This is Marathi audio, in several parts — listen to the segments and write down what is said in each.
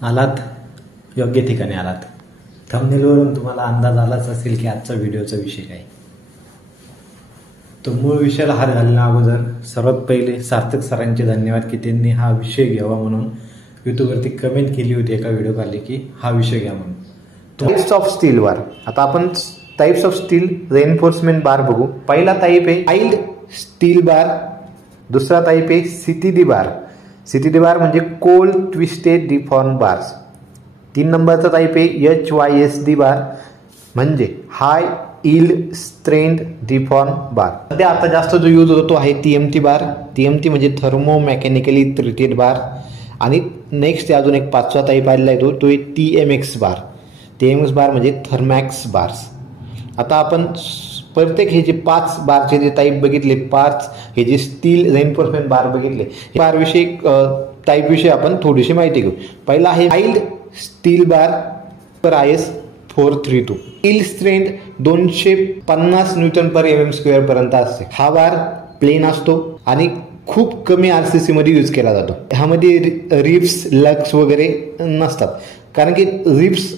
आलात योग्य ठिकाणी आलात। थंबनेलवरून तुम्हाला अंदाज आलाच असेल की आजचा व्हिडिओचा विषय काय। तो मूळ विषयाला हात घालण्या अगोदर सर्वात पहिले सार्थक सरांचे धन्यवाद की त्यांनी हा विषय घ्यावा म्हणून यूट्यूबवरती कमेंट केली होती एका व्हिडिओ खाली की हा विषय घ्या म्हणून। Types of steel bar. आता आपण टाइप्स ऑफ स्टील रेनफोर्समेंट बार बघू। पहिला टाइप आहे आइल्ड स्टील बार, दुसरा टाइप आहे सीटीडी बार। सीटीडी बार म्हणजे कोल्ड ट्विस्टेड डिफॉर्म बार्स। 3 नंबरचा टाइप आहे HYSD बार म्हणजे हाय यील्ड स्ट्रेंथ डिफॉर्म बार। सध्या आता जास्त जो यूज होतो तो आहे TMT बार। TMT म्हणजे थर्मो मेकॅनिकली ट्रीटेड बार। आणि नेक्स्ट अजून एक 5वा टाइप आलेला आहे तो आहे TMX बार। TMX बार म्हणजे थर्मॅक्स बार्स। आता आपण प्रत्येक हे जे 5 बारचे जे टाइप बघितले, 5 हे जे स्टील रेनफोर्समेंट बार बघितले, बार विषयी टाइप विषयी आपण थोडीशी माहिती घेऊ। पहिला आहे mild steel bar per IS 432। Steel strength 250 newton per mm² पर्यंत असते। हा बार प्लेन असतो आणि खूप कमी RCC मध्ये यूज केला जातो। ह्यामध्ये रिब्स लक्स वगैरे नसतात, कारण की रिब्स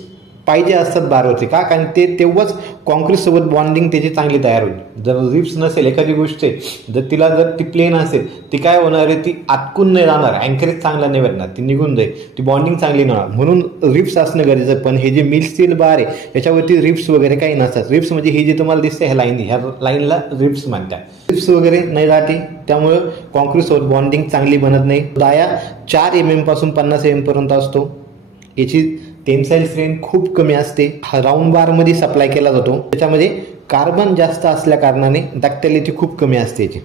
पाहिजे असतात बारवरती का, कारण ते तेव्हाच कॉन्क्रीट सोबत बॉन्डिंग त्याची चांगली तयार होईल। जर रिब्स नसेल एखादी गोष्ट आहे, जर ती प्लेन असेल ती काय होणार आहे, ती आटकून नाही जाणार, अँकरेज चांगला नाही भेटणार, ती निघून जाईल, ती बॉन्डिंग चांगली नाही होणार, म्हणून रिब्स असणं गरजेचं। पण हे जे मिल स्टील बार आहे याच्यावरती रिब्स वगैरे काही नसतात। रिब्स म्हणजे हे जे तुम्हाला दिसते ह्या लाईनला रिब्स म्हणतात। रिब्स वगैरे नाही जाते, त्यामुळे कॉन्क्रीट सोबत बॉन्डिंग चांगली बनत नाही। दाया 4 mm पासून 50 mm पर्यंत असतो। याची टेन्साईल स्ट्रेंथ खूप कमी असते। हा राऊंड बार मध्ये सप्लाय केला जातो, त्याच्यामध्ये कार्बन जास्त असल्या कारणाने डक्टिलिटी खूप कमी असते याची।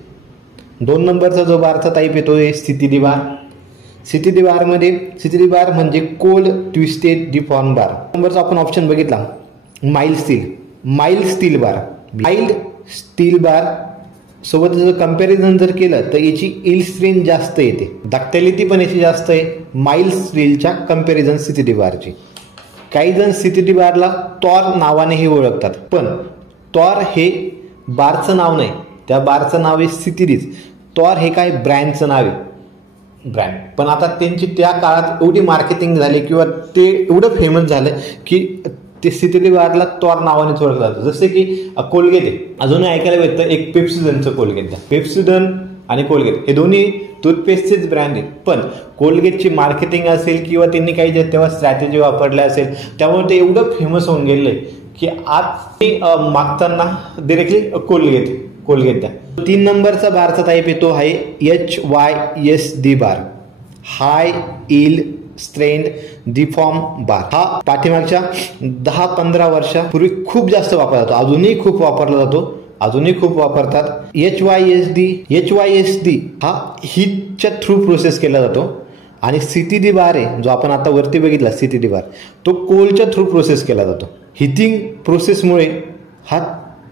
2 नंबरचा जो बारचा टाइप येतो आहे सीटीडी बार। सीटीडी बार म्हणजे कोल्ड ट्विस्टेड डिफॉर्म बार। नंबरचा आपण ऑप्शन बघितला mild steel bar. Mild steel bar सोबत जर कंपॅरिझन जर केलं तर याची यील्ड स्ट्रेंथ जास्त येते, डक्टिलिटी पण याची जास्त आहे माइल्ड स्टीलच्या कंपॅरिझन सीटीडी बारची। काही जण सीटीडी बारला टॉर नावानेही ओळखतात, पण टॉर हे बारचं नाव नाही, त्या बारचं नाव आहे सीटीडीज। टॉर हे काय ब्रँडचं नाव आहे, ब्रँड। पण आता त्यांची त्या काळात एवढी मार्केटिंग झाली किंवा ते एवढं फेमस झालं की ते सीटीडी बारला टॉर नावानेच ओळखलं जातं। जसे की कोलगेट आहे, अजूनही ऐकायला भेटतं एक पेप्सिडनचं कोलगेट द्या। पेप्सिडन आणि कोलगेट हे दोन्ही टूथपेस्टचेच ब्रँड आहेत, पण कोलगेटची मार्केटिंग असेल किंवा त्यांनी काही तेव्हा स्ट्रॅटेजी वापरल्या असेल, त्यामुळे ते एवढं फेमस होऊन गेले की आज ते मागताना डिरेक्टली कोलगेट द्या। 3 नंबरचा बारचा टाइप येतो आहे HYSD बार, हाय यील्ड स्ट्रेंथ डिफॉर्म बार। हा पाठीमागच्या 10-15 वर्षापूर्वी खूप जास्त वापरला जातो, अजूनही खूप वापरला जातो, अजूनही खूप वापरतात। HYSD हा हीटच्या थ्रू प्रोसेस केला जातो आणि सीटीडी बार आहे जो आपण आता वरती बघितला सीटीडी बार, तो कोलच्या थ्रू प्रोसेस केला जातो। हिटिंग प्रोसेसमुळे हा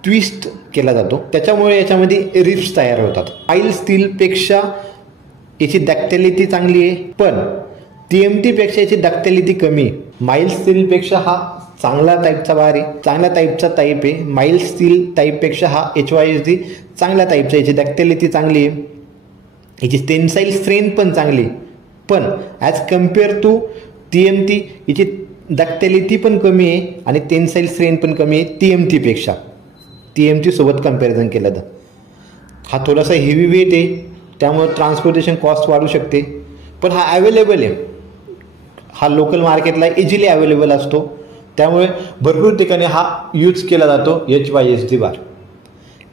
ट्विस्ट केला जातो, त्याच्यामुळे याच्यामध्ये रिब्स तयार होतात। माइल्ड स्टील पेक्षा याची डक्टिलिटी चांगली आहे, पण TMT पेक्षा याची डक्टिलिटी कमी आहे। माइल्ड स्टील पेक्षा हा चांगला टाईपचा बार आहे, चांगल्या टाईपचा टाईप आहे। माइल्ड स्टील टाईप पेक्षा हा HYSD चांगल्या टाईपचा, याची डक्टिलिटी चांगली आहे, याची टेन्साईल स्ट्रेंथ पण चांगली, पण ॲज कम्पेअर टू TMT याची डक्टिलिटी पण कमी आहे आणि टेन्साईल स्ट्रेंथ पण कमी आहे TMT पेक्षा। TMT सोबत कम्पॅरिझन केलं तर हा थोडासा हेवी वेट आहे, त्यामुळे ट्रान्सपोर्टेशन कॉस्ट वाढू शकते, पण हा अवेलेबल आहे, हा लोकल मार्केटला इझिली अवेलेबल असतो, त्यामुळे भरपूर ठिकाणी हा यूज केला जातो HYSD बार,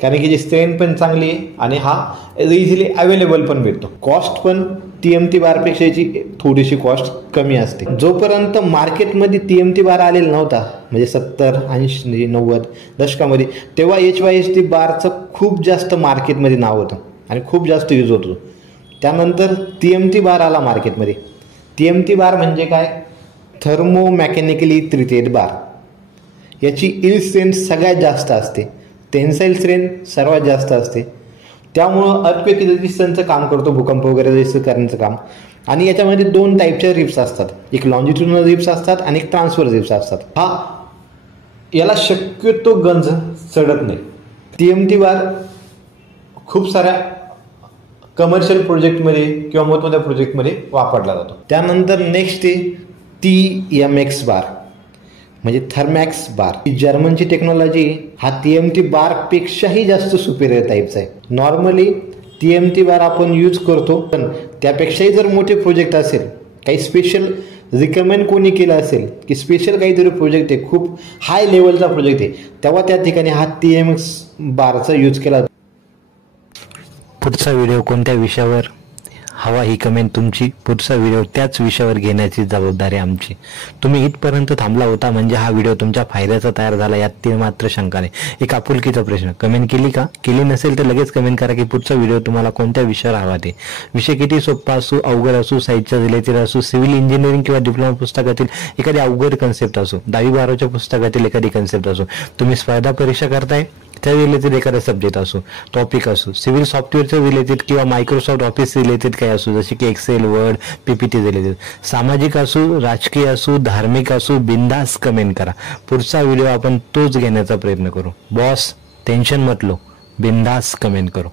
कारण की जी स्ट्रेंथ पण चांगली आहे आणि हा इझिली अवेलेबल पण भेटतो। कॉस्ट पण TMT बारपेक्षा याची थोडीशी कॉस्ट कमी असते। जोपर्यंत मार्केटमध्ये TMT बार आलेला नव्हता, म्हणजे 70, 80, 90 दशकामध्ये, तेव्हा HYSD बारचं खूप जास्त मार्केटमध्ये नाव होतं आणि खूप जास्त यूज होतो। त्यानंतर TMT बार आला मार्केटमध्ये। TMT बार म्हणजे काय, थर्मो मेकॅनिकली ट्रीटेड बार। याची यील्ड स्ट्रेंथ सगळ्यात जास्त असते, टेन्साईल स्ट्रेंथ सर्वात जास्त असते, त्यामुळं अर्थक्वेक रेजिस्टन्सचं काम करतो, भूकंप वगैरे रेजिस्ट करण्याचं काम। आणि याच्यामध्ये 2 टाईपच्या रिब्स असतात, एक लॉन्जिट्युडिनल रिब्स असतात आणि एक ट्रान्सफर रिब्स असतात। याला शक्यतो गंज चढत नाही। TMT बार खूप साऱ्या कमर्शियल प्रोजेक्टमध्ये किंवा मोठमोठ्या प्रोजेक्टमध्ये वापरला जातो। त्यानंतर नेक्स्ट आहे TMX बार म्हणजे थर्मॅक्स बार. ही जर्मनची टेक्नॉलॉजी हा TMT बार पेक्षाही जास्त सुपेरियर टाईपचा आहे. नॉर्मली TMT बार आपण यूज करतो, पण त्यापेक्षाही जर मोठे प्रोजेक्ट असेल, काही स्पेशल रिकमेंड कोणी केलं असेल की स्पेशल काहीतरी प्रोजेक्ट आहे, खूप हाय लेवलचा प्रोजेक्ट आहे, तेव्हा त्या ठिकाणी हा TMX बारचा यूज केला. पुढचा व्हिडिओ कोणत्या विषयावर हवा ही कमेंट तुमची. पुढचा व्हिडिओ त्याच विषयावर घेण्याची जबाबदारी आमची. तुम्ही इथपर्यंत थांबला होता म्हणजे हा व्हिडिओ तुमच्या फायद्याचा तयार झाला, यात ते मात्र शंका नाही. एक आपुलकीचा प्रश्न, कमेंट केली का? केली नसेल तर लगेच कमेंट करा की पुढचा व्हिडिओ तुम्हाला कोणत्या विषयावर हवा ते. विषय किती सोपा असो, अवघड असो, साईडच्या रिलेटेड असो, सिव्हिल इंजिनिअरिंग किंवा डिप्लोमा पुस्तकातील एखादी अवघड कन्सेप्ट असो, 10वी-12वीच्या पुस्तकातील एखादी कन्सेप्ट असो, तुम्ही स्पर्धा परीक्षा करताय त्या रिलेटेड एखादा सब्जेक्ट असो, टॉपिक असो, सिव्हिल सॉफ्टवेअरच्या रिलेटेड किंवा मायक्रोसॉफ्ट ऑफिस रिलेटेड काही असो, जसे की एक्सेल, वर्ड, PPT रिलेटेड, सामाजिक असो, राजकीय असो, धार्मिक असो, बिंदास कमेंट करा. पुढचा व्हिडिओ आपण तोच घेण्याचा प्रयत्न करू. बॉस टेन्शन मत लो, बिंदास कमेंट करो.